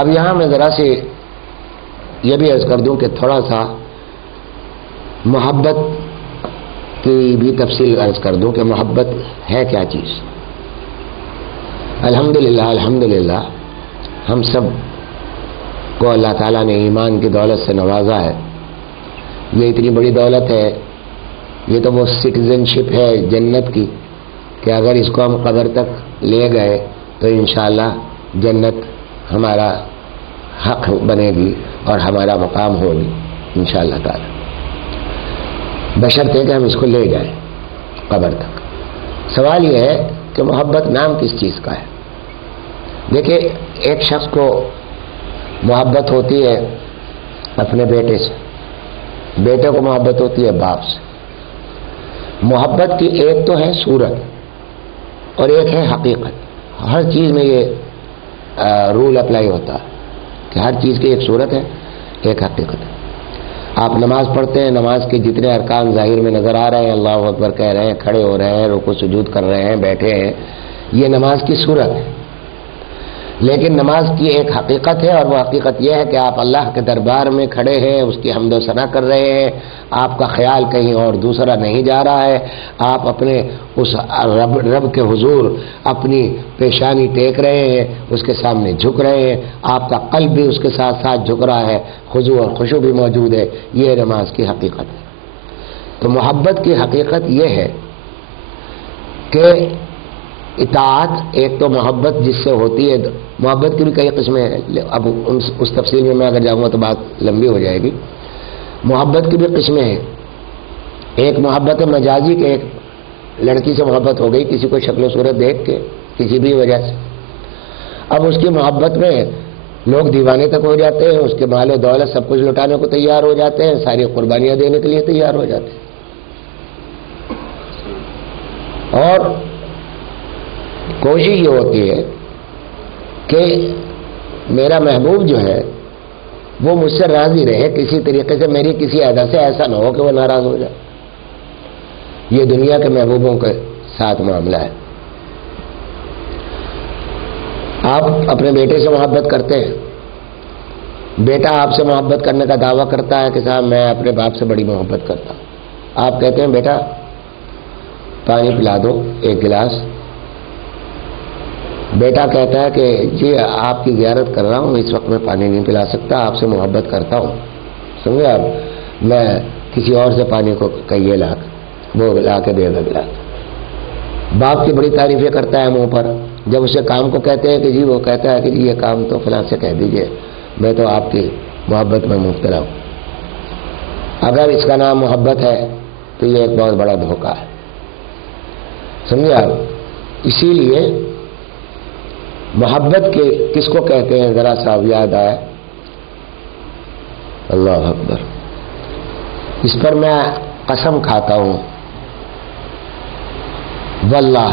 اب یہاں میں ذرا سے یہ بھی عرض کر دوں کہ تھوڑا سا محبت کی بھی تفصیل عرض کر دوں کہ محبت ہے کیا چیز. الحمدللہ ہم سب کو اللہ تعالیٰ نے ایمان کی دولت سے نوازا ہے. یہ اتنی بڑی دولت ہے، یہ تو وہ سٹیزن شپ ہے جنت کی کہ اگر اس کو ہم قبر تک لے گئے تو انشاءاللہ جنت ہمارا حق بنے گی اور ہمارا مقام ہوگی انشاءاللہ تعالی، بشرطے کہ ہم اس کو لے جائیں قبر تک. سوال یہ ہے کہ محبت نام کس چیز کا ہے؟ دیکھیں، ایک شخص کو محبت ہوتی ہے اپنے بیٹے سے، بیٹے کو محبت ہوتی ہے باپ سے. محبت کی ایک تو ہے صورت اور ایک ہے حقیقت. ہر چیز میں یہ رول اپلائی ہوتا ہے کہ ہر چیز کی ایک صورت ہے، ایک حقیقت ہے. آپ نماز پڑھتے ہیں، نماز کے جتنے ارکان ظاہر میں نظر آ رہے ہیں، اللہ اکبر کہہ رہے ہیں، کھڑے ہو رہے ہیں، رکوع سجود کر رہے ہیں، بیٹھے ہیں، یہ نماز کی صورت ہے. لیکن نماز کی ایک حقیقت ہے، اور وہ حقیقت یہ ہے کہ آپ اللہ کے دربار میں کھڑے ہیں، اس کی حمد و ثنا کر رہے ہیں، آپ کا خیال کہیں اور دوسرا نہیں جا رہا ہے، آپ اپنے اس رب کے حضور اپنی پیشانی ٹیک رہے ہیں، اس کے سامنے جھک رہے ہیں، آپ کا قلب بھی اس کے ساتھ ساتھ جھک رہا ہے، خضوع اور خشوع بھی موجود ہے. یہ نماز کی حقیقت ہے. تو محبت کی حقیقت یہ ہے کہ اطاعت، ایک تو محبت جس سے ہوتی ہے، محبت کی بھی کئی قسمیں ہیں، اب اس تفصیل میں اگر جاؤں گا تو بات لمبی ہو جائے گی. محبت کی بھی قسمیں ہیں. ایک محبت مجازی کہ ایک لڑکی سے محبت ہو گئی کسی کو شکل و صورت دیکھ کے کسی بھی وجہ سے، اب اس کی محبت میں لوگ دیوانے تک ہو جاتے ہیں، اس کے مال و دولت سب کچھ لٹانے کو تیار ہو جاتے ہیں، ساری قربانیاں دینے کے لیے تیار ہو جاتے ہیں. اور کوشش یہ ہوتی ہے کہ میرا محبوب جو ہے وہ مجھ سے راضی رہے، کسی طریقے سے میری کسی ادا سے ایسا نہ ہو کہ وہ ناراض ہو جائے. یہ دنیا کے محبوبوں کے ساتھ معاملہ ہے. آپ اپنے بیٹے سے محبت کرتے ہیں، بیٹا آپ سے محبت کرنے کا دعویٰ کرتا ہے کہ صاحب میں اپنے باپ سے بڑی محبت کرتا ہوں. آپ کہتے ہیں بیٹا پانی پلا دو ایک گلاس. بیٹا کہتا ہے کہ جی آپ کی زیارت کر رہا ہوں، اس وقت میں پانی نہیں پلا سکتا، آپ سے محبت کرتا ہوں، سمجھے آپ، میں کسی اور سے پانی کو کہیے وہ لا کے دے گا گلاس. باپ کی بڑی تعریفیں کرتا ہے منہ پر. جب اسے کام کو کہتے ہیں کہ جی وہ کہتا ہے کہ جی یہ کام تو فلاں سے کہہ دیجئے، میں تو آپ کی محبت میں مبتلا ہوں. اگر اس کا نام محبت ہے تو یہ ایک بہت بڑا دھوکہ ہے، سمجھے آپ. اسی لیے محبت کے کس کو کہتے ہیں ذرا سا یاد آئے؟ اللہ اکبر. اس پر میں قسم کھاتا ہوں واللہ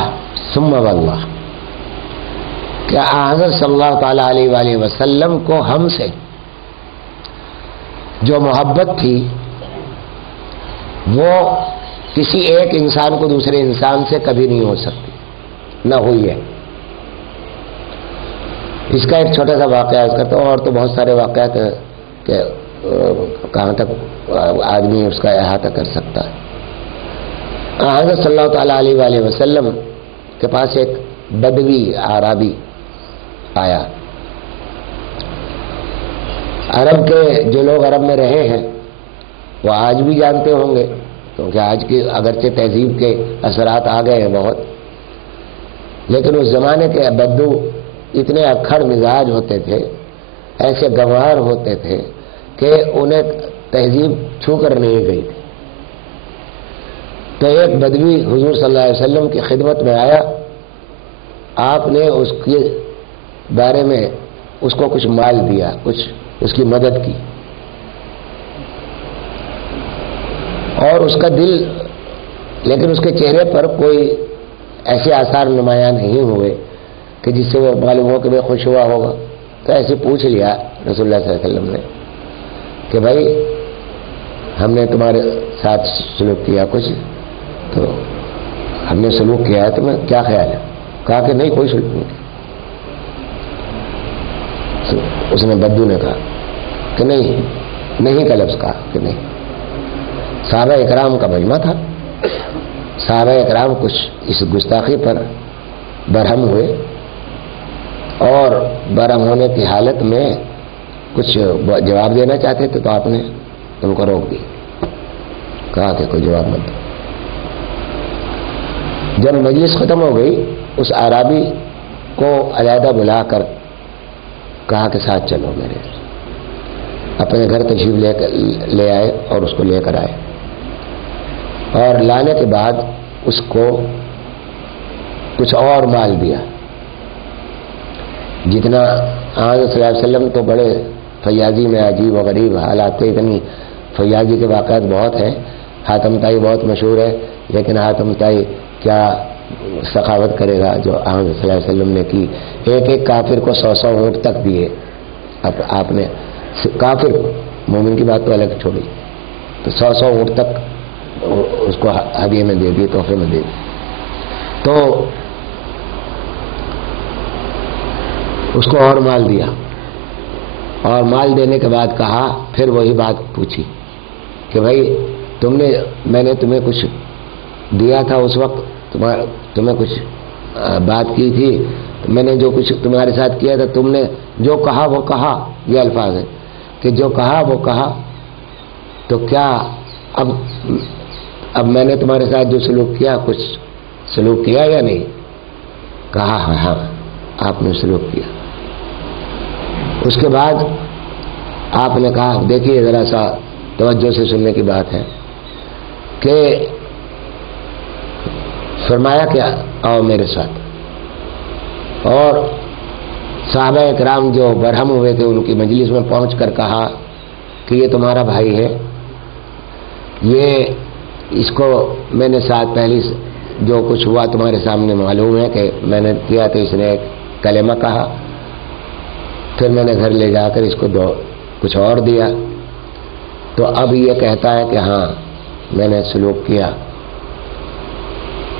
ثم واللہ کہ حضرت صلی اللہ تعالی علیہ وآلہ وسلم کو ہم سے جو محبت تھی وہ کسی ایک انسان کو دوسرے انسان سے کبھی نہیں ہو سکتی، نہ ہوئی ہے. اس کا ایک چھوٹا سا واقعہ عرض کرتا ہوں، اور تو بہت سارے واقعات ہیں کہ کہاں تک آدمی اس کا احاطہ کر سکتا ہے. حضرت صلی اللہ تعالیٰ علیہ وآلہ وسلم کے پاس ایک بدوی اعرابی آیا. عرب کے جو لوگ عرب میں رہے ہیں وہ آج بھی جانتے ہوں گے، کیونکہ آج کی اگرچہ تہذیب کے اثرات آ گئے ہیں بہت، لیکن اس زمانے کے بدو اتنے اکھڑ مزاج ہوتے تھے، ایسے گنوار ہوتے تھے کہ انہیں تہذیب چھو کر نہیں گئی تھی. تو ایک بدوی حضور صلی اللہ علیہ وسلم کی خدمت میں آیا. آپ نے اس کے بارے میں اس کو کچھ مال دیا، کچھ اس کی مدد کی، اور اس کا دل، لیکن اس کے چہرے پر کوئی ایسے آثار نمایاں نہیں ہوئے کہ جس سے وہ معلوم ہو کہ وہ خوش ہوا ہوگا. تو ایسے پوچھ لیا رسول اللہ صلی اللہ علیہ وسلم نے کہ بھائی ہم نے تمہارے ساتھ سلوک کیا کچھ، تو ہم نے سلوک کیا ہے، تمہیں کیا خیال ہے؟ کہا کہ نہیں کوئی سلوک نہیں. اس نے بدو نے کہا کہ نہیں کا لفظ کہا کہ نہیں. صحابہ اکرام کا مجمع تھا. صحابہ اکرام کچھ اس گستاخی پر برہم ہوئے اور برہم ہونے کی حالت میں کچھ جواب دینا چاہتے تھے تو آپ نے ان کو روک دیا، کہا کہ کوئی جواب مت دو. جب مجلس ختم ہو گئی اس اعرابی کو علیحدہ بلا کر کہا کہ ساتھ چلو میرے. اپنے گھر تشریف لے آئے اور اس کو لے کر آئے اور لانے کے بعد اس کو کچھ اور مال دیا. جتنا آج صلی اللہ علیہ وسلم تو بڑے فیاضی میں عجیب و غریب حالات تھے، اتنی فیاضی کے واقعات بہت ہیں. حاتم طائی بہت مشہور ہے، لیکن حاتم طائی کیا سخاوت کرے گا جو آج صلی اللہ علیہ وسلم نے کی. ایک کافر کو 100 اونٹ تک دیے. اب آپ نے کافر مومن کی بات تو الگ چھوڑی، تو 100 اونٹ تک اس کو ہدیے میں دے دیے، تحفے میں دے دیے. تو اس کو اور مال دیا اور مال دینے کے بعد کہا، پھر وہی بات پوچھی کہ بھائی میں نے تمہیں کچھ دیا تھا اس وقت، تمہیں کچھ بات کی تھی، میں نے جو کچھ تمہارے ساتھ کیا تھا، تم نے جو کہا وہ کہا. یہ الفاظ ہے کہ جو کہا وہ کہا. تو کیا اب میں نے تمہارے ساتھ جو سلوک کیا، کچھ سلوک کیا یا نہیں؟ کہا ہاں آپ نے سلوک کیا. اس کے بعد آپ نے کہا دیکھیے ذرا سا توجہ سے سننے کی بات ہے کہ فرمایا کہ آؤ میرے ساتھ. اور صحابہ اکرام جو برہم ہوئے تھے ان کی مجلس میں پہنچ کر کہا کہ یہ تمہارا بھائی ہے، یہ اس کو میں نے ساتھ پہلی جو کچھ ہوا تمہارے سامنے معلوم ہے کہ میں نے کیا تو اس نے ایک کلمہ کہا، پھر میں نے گھر لے جا کر اس کو کچھ اور دیا، تو اب یہ کہتا ہے کہ ہاں میں نے سلوک کیا،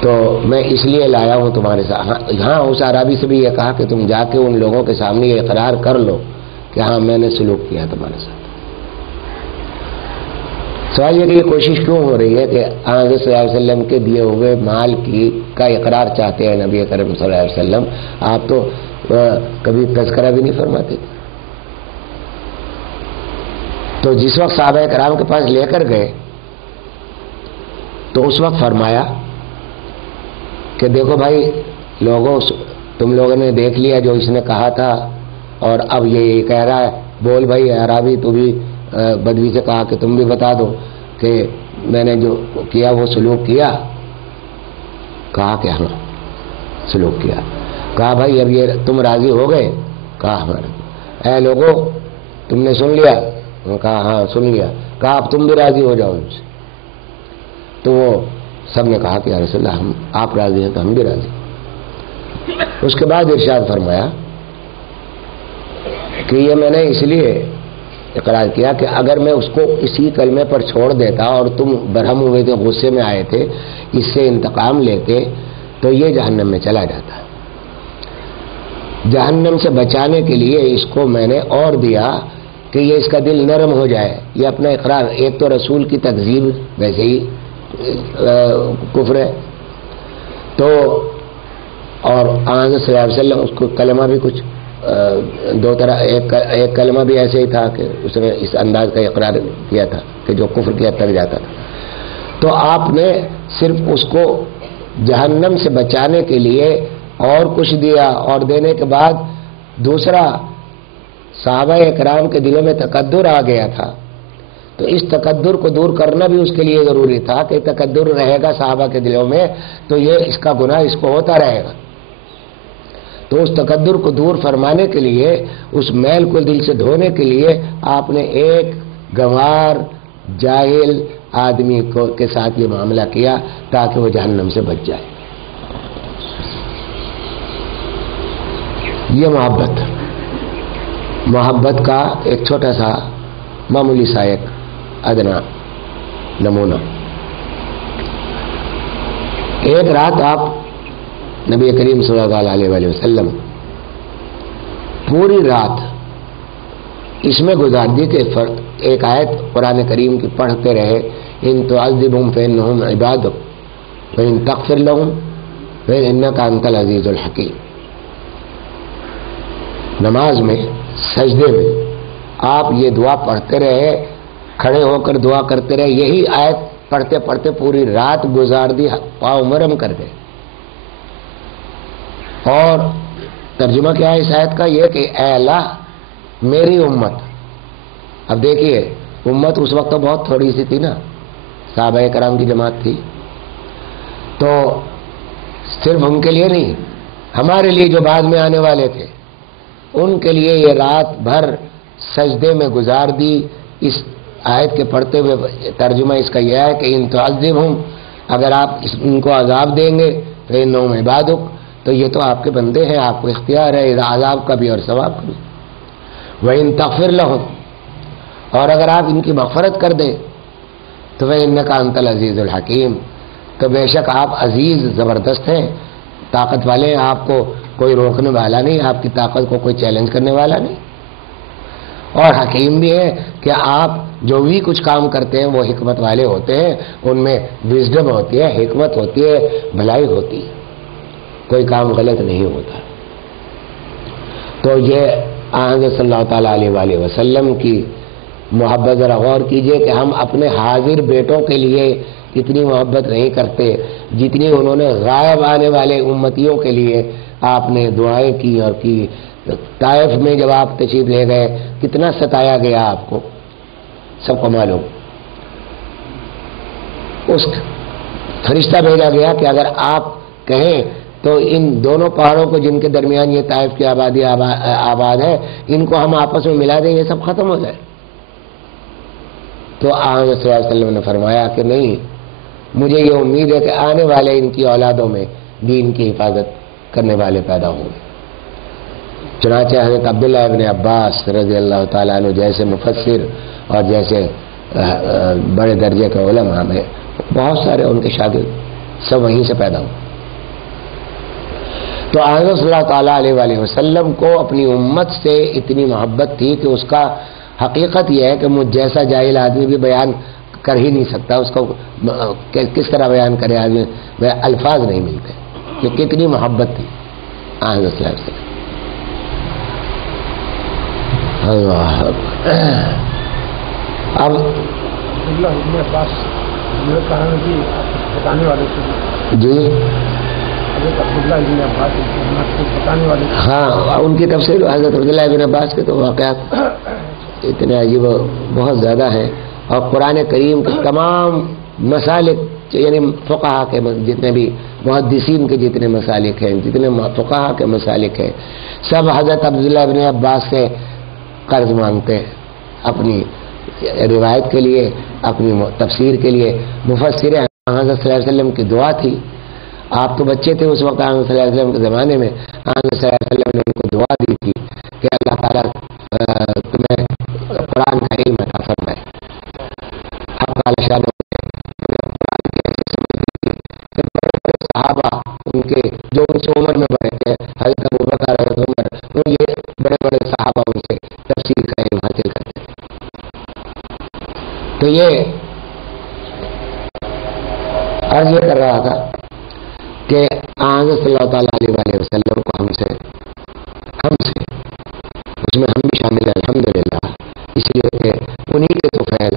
تو میں اس لیے لایا ہوں تمہارے ساتھ. ہاں اس عربی سے بھی یہ کہا کہ تم جا کے ان لوگوں کے سامنے یہ اقرار کر لو کہ ہاں میں نے سلوک کیا تمہارے ساتھ. سوال یہ کہ یہ کوشش کیوں ہو رہی ہے کہ آج صلی اللہ علیہ وسلم کے دیے ہوئے مال کا اقرار چاہتے ہیں نبی کریم صلی اللہ علیہ وسلم؟ آپ تو کبھی تذکرہ بھی نہیں فرماتے تھے. تو جس وقت صحابہ کرام کے پاس لے کر گئے تو اس وقت فرمایا کہ دیکھو بھائی لوگوں، تم لوگوں نے دیکھ لیا جو اس نے کہا تھا، اور اب یہ کہہ رہا ہے بول بھائی عربی تو بھی بدوی سے کہا کہ تم بھی بتا دو کہ میں نے جو کیا وہ سلوک کیا. کہا کہ ہاں سلوک کیا. کہا بھائی اب یہ تم راضی ہو گئے؟ کہا ہاں. اے لوگوں تم نے سن لیا؟ کہا ہاں سن لیا. کہا اب تم بھی راضی ہو جاؤ ان سے. تو وہ سب نے کہا کہ یا رسول اللہ آپ راضی ہیں تو ہم بھی راضی. اس کے بعد ارشاد فرمایا کہ یہ میں نے اس لیے اقرار کیا کہ اگر میں اس کو اسی کلمے پر چھوڑ دیتا اور تم برہم ہوئے تھے، غصے میں آئے تھے، اس سے انتقام لیتے تو یہ جہنم میں چلا جاتا. جہنم سے بچانے کے لیے اس کو میں نے اور دیا کہ یہ اس کا دل نرم ہو جائے. یہ اپنا اقرار، ایک تو رسول کی تکذیب ویسے ہی کفر ہے، تو اور آج صلی اللہ علیہ وسلم اس کو کلمہ بھی کچھ دو طرح، ایک کلمہ بھی ایسے ہی تھا کہ اس نے اس انداز کا اقرار کیا تھا کہ جو کفر کی حد تک جاتا تھا. تو آپ نے صرف اس کو جہنم سے بچانے کے لیے اور کچھ دیا، اور دینے کے بعد دوسرا صحابہ اکرام کے دلوں میں تکدر آ گیا تھا، تو اس تکدر کو دور کرنا بھی اس کے لیے ضروری تھا کہ تکدر رہے گا صحابہ کے دلوں میں تو یہ اس کا گناہ اس کو ہوتا رہے گا. تو اس تکدر کو دور فرمانے کے لیے، اس میل کو دل سے دھونے کے لیے آپ نے ایک گنوار جاہل آدمی کے ساتھ یہ معاملہ کیا تاکہ وہ جہنم سے بچ جائے. یہ محبت کا ایک چھوٹا سا معمولی سا ایک ادنا نمونہ. ایک رات آپ نبی کریم صلی اللہ علیہ وسلم پوری رات اس میں گزار دی کہ ایک آیت قرآن کریم کی پڑھتے رہے، ان تعذبہم فإنہم عبادک وإن تغفر لہم فإنک انت العزیز الحکیم. نماز میں سجدے میں آپ یہ دعا پڑھتے رہے، کھڑے ہو کر دعا کرتے رہے. یہی آیت پڑھتے پڑھتے پوری رات گزار دی، پاؤں مرم کر گئے. اور ترجمہ کیا ہے اس آیت کا؟ یہ کہ اے اللہ میری امت. اب دیکھیے امت اس وقت تو بہت تھوڑی سی تھی نا، صحابہ کرام کی جماعت تھی، تو صرف ان کے لیے نہیں، ہمارے لیے جو بعد میں آنے والے تھے ان کے لیے یہ رات بھر سجدے میں گزار دی. اس آیت کے پڑھتے ہوئے ترجمہ اس کا یہ ہے کہ ان تعذبہم، اگر آپ ان کو عذاب دیں گے فإنہم عبادک، تو یہ تو آپ کے بندے ہیں، آپ کو اختیار ہے عذاب کا بھی اور ثواب کا بھی. وإن تغفر لہم، اور اگر آپ ان کی مغفرت کر دیں تو فإنک انت العزیز الحکیم، تو بے شک آپ عزیز زبردست ہیں، طاقت والے ہیں، آپ کو کوئی روکنے والا نہیں، آپ کی طاقت کو کوئی چیلنج کرنے والا نہیں، اور حکیم بھی ہے کہ آپ جو بھی کچھ کام کرتے ہیں وہ حکمت والے ہوتے ہیں، ان میں وزڈم ہوتی ہے، حکمت ہوتی ہے، بھلائی ہوتی ہے، کوئی کام غلط نہیں ہوتا. تو یہ حضرت صلی اللہ تعالیٰ علیہ وآلہ وسلم کی محبت ذرا غور کیجئے کہ ہم اپنے حاضر بیٹوں کے لیے اتنی محبت نہیں کرتے جتنی انہوں نے غائب آنے والے امتیوں کے لیے آپ نے دعائیں کی اور کی. طائف میں جب آپ تشریف لے گئے کتنا ستایا گیا آپ کو سب کو معلوم. اس فرشتہ بھیجا گیا کہ اگر آپ کہیں تو ان دونوں پہاڑوں کو جن کے درمیان یہ طائف کی آبادی آباد ہے ان کو ہم آپس میں ملا دیں، یہ سب ختم ہو جائے. تو آج صلی اللہ علیہ وسلم نے فرمایا کہ نہیں، مجھے یہ امید ہے کہ آنے والے ان کی اولادوں میں دین کی حفاظت کرنے والے پیدا ہوں گے. چنانچہ حضرت عبداللہ ابن عباس رضی اللہ تعالیٰ عنہ جیسے مفسر اور جیسے بڑے درجے کے علماء میں بہت سارے ان کے شاگرد سب وہیں سے پیدا ہوئے. تو حضرت صلی اللہ تعالیٰ علیہ وآلہ وسلم کو اپنی امت سے اتنی محبت تھی کہ اس کا حقیقت یہ ہے کہ مجھ جیسا جاہل آدمی بھی بیان کر ہی نہیں سکتا، اس کو کس طرح بیان کرے آدمی، الفاظ نہیں ملتے کہ کتنی محبت تھی حضرت صلی اللہ علیہ وسلم. اب جی ہاں، ان کی تفسیر حضرت عبداللہ ابن عباس کے تو واقعات اتنے عجیب بہت زیادہ ہیں، اور قرآن کریم کے تمام مسالک یعنی فقہا کے جتنے بھی محدثین کے جتنے مسالک ہیں، جتنے فقہا کے مسالک ہیں، سب حضرت عبداللہ ابن عباس سے قرض مانگتے ہیں اپنی روایت کے لیے، اپنی تفسیر کے لیے. مفسر حضرت صلی اللہ علیہ وسلم کی دعا تھی. آپ تو بچے تھے اس وقت حضرت صلی اللہ علیہ وسلم کے زمانے میں، حضرت صلی اللہ علیہ وسلم نے ان کو دعا دی تھی کہ اللہ تعالیٰ تمہیں قرآن کا علم عطا فرمائے. حق تعالیٰ شان قرآن کی ایسی سمجھ دی تھی کہ بڑے بڑے صحابہ ان کے جو ان سے عمر میں بڑے تھے، حضرت ابوبکر، حضرت عمر، وہ یہ بڑے بڑے صحابہ ان سے تفسیر کا علم حاصل کرتے تھے. تو یہ عرض یہ کر رہا تھا کہ حضرت صلی اللہ تعالیٰ علیہ وآلہ وسلم کو ہم سے اس میں ہم بھی شامل ہیں الحمدللہ، اس لیے کہ انہی کے تو فیض